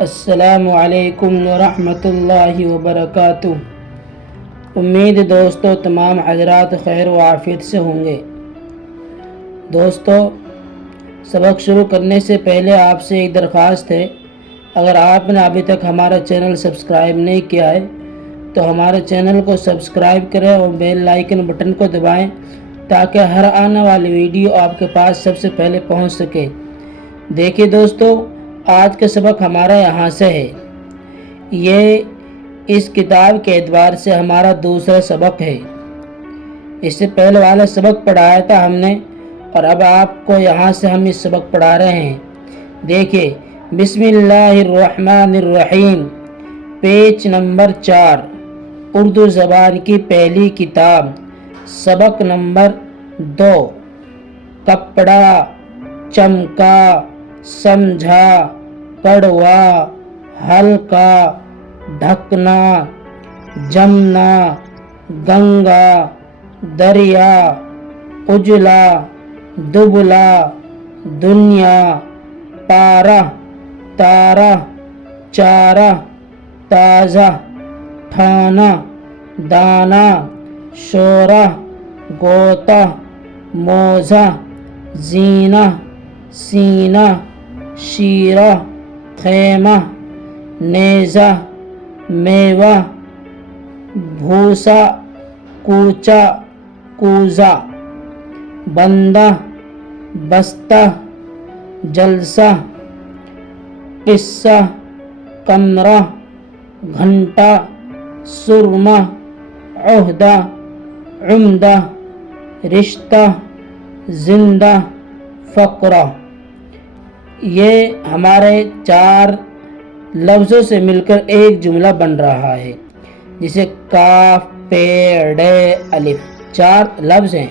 السلام علیکم ورحمۃ اللہ وبرکاتہ۔ امید دوستو تمام حضرات خیر و عافیت سے ہوں گے۔ دوستو، سبق شروع کرنے سے پہلے آپ سے ایک درخواست ہے، اگر آپ نے ابھی تک ہمارا چینل سبسکرائب نہیں کیا ہے تو ہمارے چینل کو سبسکرائب کریں اور بیل آئیکن بٹن کو دبائیں تاکہ ہر آنے والی ویڈیو آپ کے پاس سب سے پہلے پہنچ سکے۔ دیکھیے دوستو، آج کا سبق ہمارا یہاں سے ہے۔ یہ اس کتاب کے اعتبار سے ہمارا دوسرا سبق ہے۔ اس سے پہلے والا سبق پڑھایا تھا ہم نے، اور اب آپ کو یہاں سے ہم اس سبق پڑھا رہے ہیں۔ دیکھیے، بسم اللہ الرحمن الرحیم، پیج نمبر 4، اردو زبان کی پہلی کتاب، سبق نمبر 2۔ کپڑا، چمکا، سمجھا، کڑوا، ہلکا، ڈھکنا، جمنا، گنگا، دریا، اجلا، دبلا، دنیا، پارہ، تارہ، چارہ، تازہ، ٹھانا، دانا، شورہ، غوطہ، موزہ، زینہ، سینہ، شیرہ، خیمہ، نیزہ، میوہ، بھوسا، کوچہ، کوزہ، بندہ، بستہ، جلسہ، قصہ، کمرہ، گھنٹہ، سرمہ، عہدہ، عمدہ، رشتہ، زندہ، فقرہ۔ یہ ہمارے 4 لفظوں سے مل کر ایک جملہ بن رہا ہے، جسے کاف، پے، ڈے، الف 4 لفظ ہیں،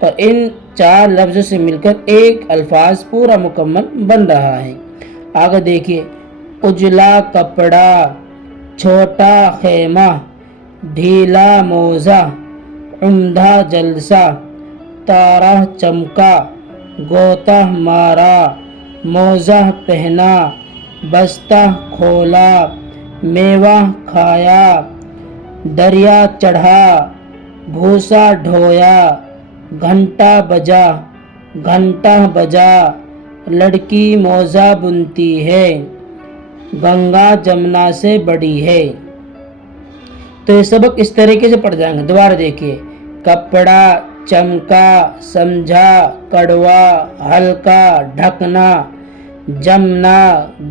اور ان 4 لفظوں سے مل کر ایک الفاظ پورا مکمل بن رہا ہے۔ آگے دیکھیے، اجلا کپڑا، چھوٹا خیمہ، ڈھیلا موزہ، عمدہ جلسہ، تارہ چمکا، غوطہ مارا، موزہ پہنا، بستہ کھولا، میوہ کھایا، دریا چڑھا، بھوسا ڈھویا، گھنٹہ بجا، گھنٹہ بجا، لڑکی موزہ بنتی ہے، گنگا جمنا سے بڑی ہے۔ تو یہ سبق اس طریقے سے پڑھ جائیں گے۔ دوبارہ دیکھیے، کپڑا، چمکا، سمجھا، کڑوا، ہلکا، ڈھکنا، جمنا،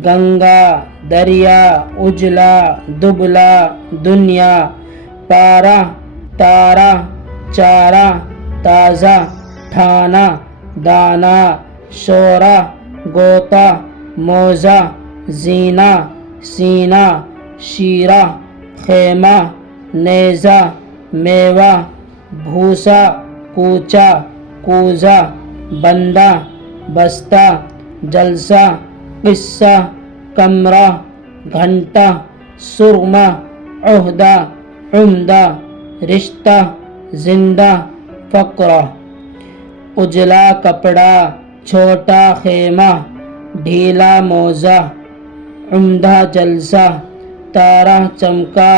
گنگا، دریا، اجلا، دبلا، دنیا، پارہ، تارہ، چارہ، تازہ، ٹھانا، دانا، شورہ، غوطہ، موزہ، زینہ، سینہ، شیرہ، خیمہ، نیزہ، میوہ، بھوسا، کوچہ، کوزہ، بندہ، بستہ، جلسہ، قصہ، کمرہ، گھنٹہ، سرمہ، عہدہ، عمدہ، رشتہ، زندہ، فقرہ۔ اجلا کپڑا، چھوٹا خیمہ، ڈھیلا موزہ، عمدہ جلسہ، تارہ چمکا،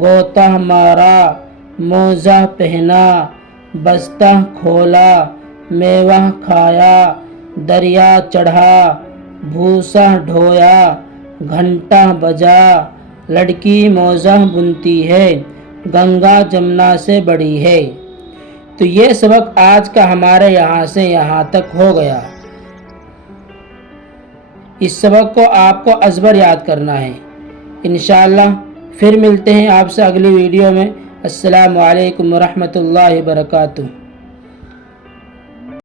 غوطہ مارا، موزہ پہنا، بستہ کھولا، میوہ کھایا، دریا چڑھا، بھوسا ڈھویا، گھنٹہ بجا، لڑکی موزہ بنتی ہے، گنگا جمنا سے بڑی ہے۔ تو یہ سبق آج کا ہمارے یہاں سے یہاں تک ہو گیا۔ اس سبق کو آپ کو ازبر یاد کرنا ہے۔ انشاءاللہ پھر ملتے ہیں آپ سے اگلی ویڈیو میں۔ السلام علیکم ورحمۃ اللہ وبرکاتہ۔